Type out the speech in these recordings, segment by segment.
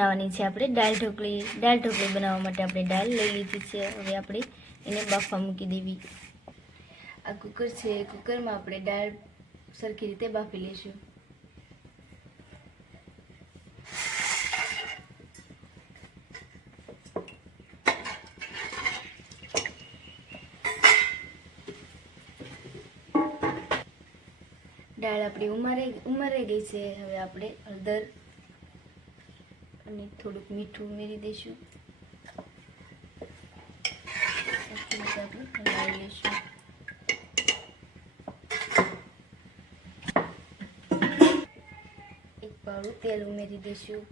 બનાવવાની છે આપણે દાળ ઢોકળી. દાળ ઢોકળી બનાવવા માટે આપણે દાળ લઈ લીધી છે. હવે આપણે એને બાફવા મૂકી દેવી. આ કુકર છે, કુકરમાં આપણે દાળ સરખી રીતે બાફી લઈશું. દાળ આપણી ઉમારાઈ ગઈ છે. હવે આપણે હળદર અને થોડુંક મીઠું ઉમેરી દઈશું. આપણે હલાવી લઈશું. એક પાવડું તેલ ઉમેરી દઈશું,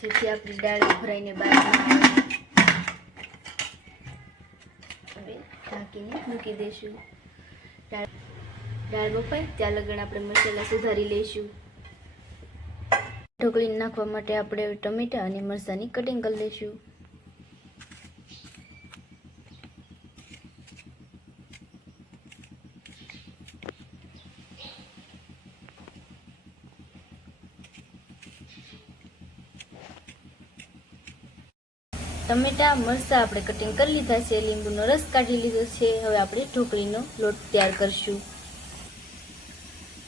જેથી આપણી દાળ ભરાઈને બહાર ના આવે. હવે ઢાંકીને મૂકી દઈશું. દાળ બફાય ત્યાં લગન આપણે મસાલા સુધારી લઈશું. ઢોકળી નાખવા માટે આપણે ટમેટા અને મરચાંની કટિંગ કરી લઈશું. ટમેટા મરચાં આપણે કટિંગ કરી લીધા છે. લીંબુનો રસ કાઢી લીધો છે. હવે આપણે ઢોકળીનો લોટ તૈયાર કરશું.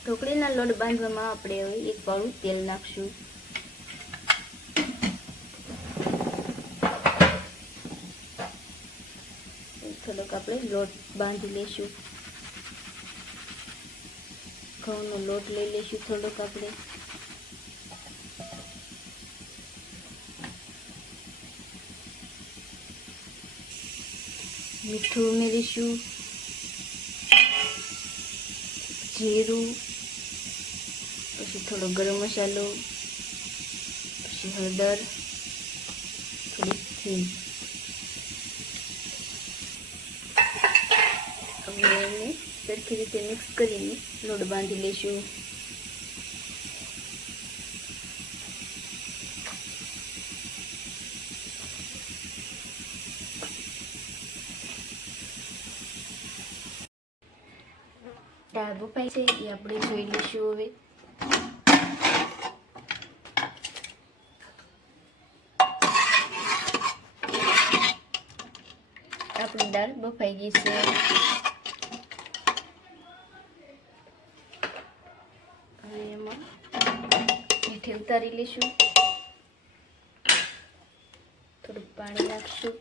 ઢોકળીના લોટ બાંધવામાં આપણે હવે એક પાવડું તેલ નાખશું. થોડોક આપણે લોટ બાંધી લઈશું. ઘઉંનો લોટ લઈ લઈશું થોડોક આપણે. મીઠું ઉમેરીશું, જીરું, પછી થોડો ગરમ મસાલો, પછી હળદર, થોડી હિંગ. હવે એને સરખી રીતે મિક્સ કરીને લોટ બાંધી લઈશું. દાળ બફાઈ છે એ આપણે જોઈ લઈશું. હવે આપણી દાળ બફાઈ ગઈ છે. હવે એમાં હેઠે ઉતારી લઈશું. થોડુંક પાણી નાખશું.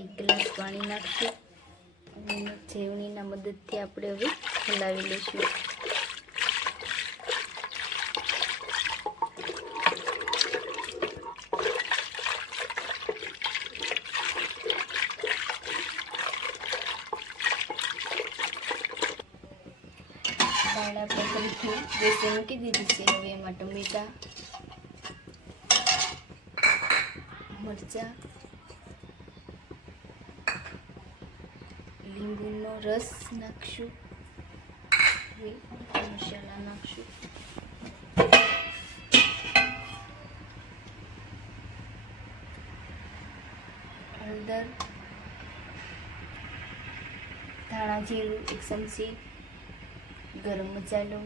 એક ગ્લાસ પાણી નાખશું અને છેવણીના મદદથી આપણે હવે હલાવી લઈશું. દાળ આપણે ફરીથી ગેસે મૂકી દીધી છે. હવે એમાં ટમેટા, મરચાં, લીંબુનો રસ નાખશું. હવે મસાલા નાખશું. હળદર, ધાણા જીરું 1 ચમચી, ગરમ મસાલો,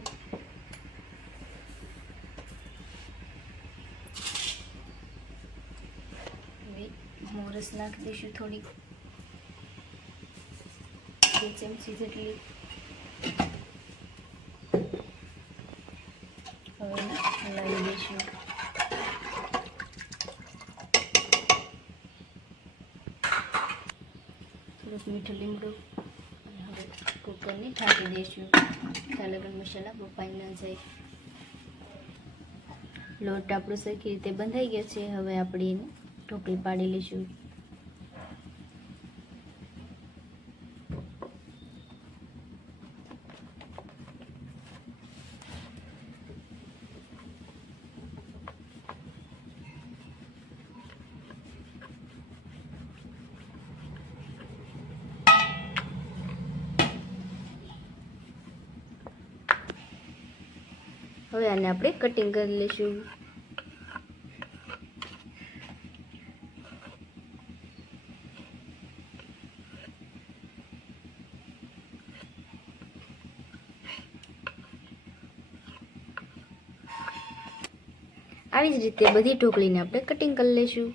હવે મોરસ નાખી દઈશું થોડીક, 2 ચમચી જેટલી. હવે હલાવી દઈશું. થોડુંક મીઠું લીમડું અને હવે કુકરને ઢાંકી દઈશું. ત્યાં લગન મસાલા બફાઈ ન જાય. લોટ આપણો સરખી રીતે બંધાઈ ગયો છે. હવે આપણે એને ઢોકળી પાડી લઈશું. હવે આને આપણે કટિંગ કરી લઈશું. આવી જ રીતે બધી ઢોકળીને આપણે કટિંગ કરી લઈશું.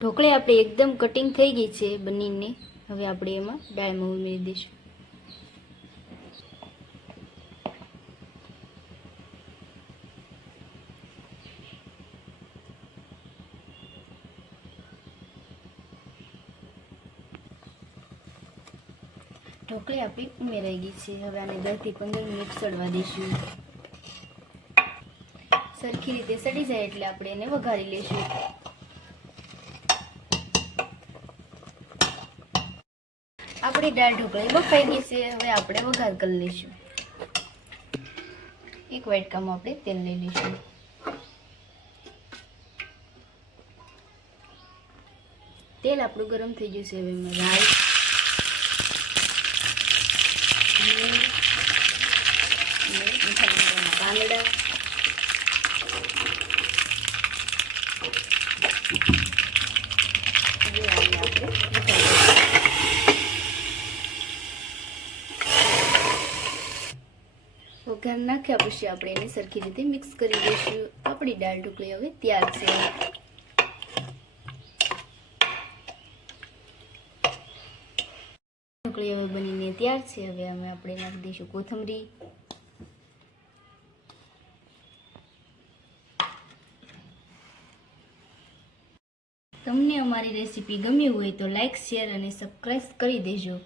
ઢોકળી આપણે એકદમ કટિંગ થઈ ગઈ છે બંનેને. હવે આપણે એમાં દાળમાં ઉમેરી દઈશું. ઢોકળી આપણી ઉમેરાઈ ગઈ છે. હવે આને 10 થી 15 મિનિટ સડવા દઈશું. સરખી રીતે સડી જાય એટલે આપણે એને વઘારી લઈશું. આપણી દાળ ઢોકળી બફાઈ ગઈ છે. હવે આપણે વઘાર કરી લઈશું. એક વાટકામાં આપણે તેલ લઈ લઈશું. તેલ આપણું ગરમ થઈ ગયું છે. હવે એમાં રાઈ, પાંદડા, વઘાર નાખ્યા પછી આપણે એને સરખી રીતે મિક્સ કરી દઈશું. આપણી દાળ ઢોકળી હવે તૈયાર છે. ઢોકળી હવે બનીને તૈયાર છે. હવે આપણે નાખી દઈશું કોથમરી. તમને અમારી રેસીપી ગમી હોય તો લાઈક, શેર અને સબસ્ક્રાઇબ કરી દેજો.